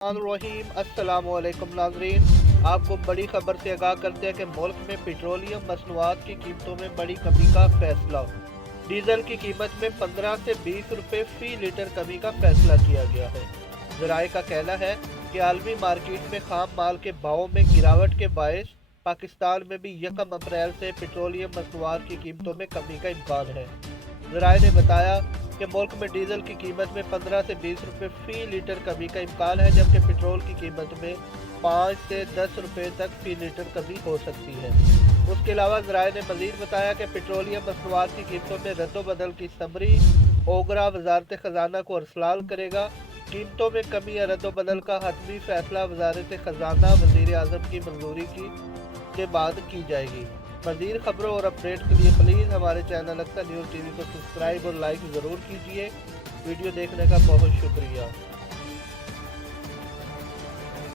रहीम अस्सलाम वालेकुम नाजरीन, आपको बड़ी खबर से आगाह करते हैं कि मुल्क में पेट्रोलियम मसनूआत की कीमतों में बड़ी कमी का फैसला। डीजल की कीमत में 15 से 20 रुपए फी लीटर कमी का फैसला किया गया है। ज़राए का कहना है कि आलमी मार्केट में खाम माल के भावों में गिरावट के बायस पाकिस्तान में भी 1 अप्रैल से पेट्रोलियम मसनूआत की कीमतों में कमी का इम्कान है। ज़राए ने बताया कि मुल्क में डीजल की कीमत में 15 से 20 रुपए फी लीटर कमी का इम्कान है, जबकि पेट्रोल की कीमत में 5 से 10 रुपए तक फी लीटर कमी हो सकती है। उसके अलावा ज़राए ने मज़ीद बताया कि पेट्रोलियम मसनूआत की कीमतों में रद्दोबदल की समरी ओगरा वजारत ख़जाना को अरसलाल करेगा। कीमतों में कमी या रद्दोबदल का हतमी फैसला वजारत ख़जाना वज़ीर आज़म की मंजूरी के बाद की जाएगी। मज़ीद खबरों और अपडेट के लिए प्लीज़ हमारे चैनल अक्सर न्यूज़ टीवी को सब्सक्राइब और लाइक ज़रूर कीजिए। वीडियो देखने का बहुत शुक्रिया।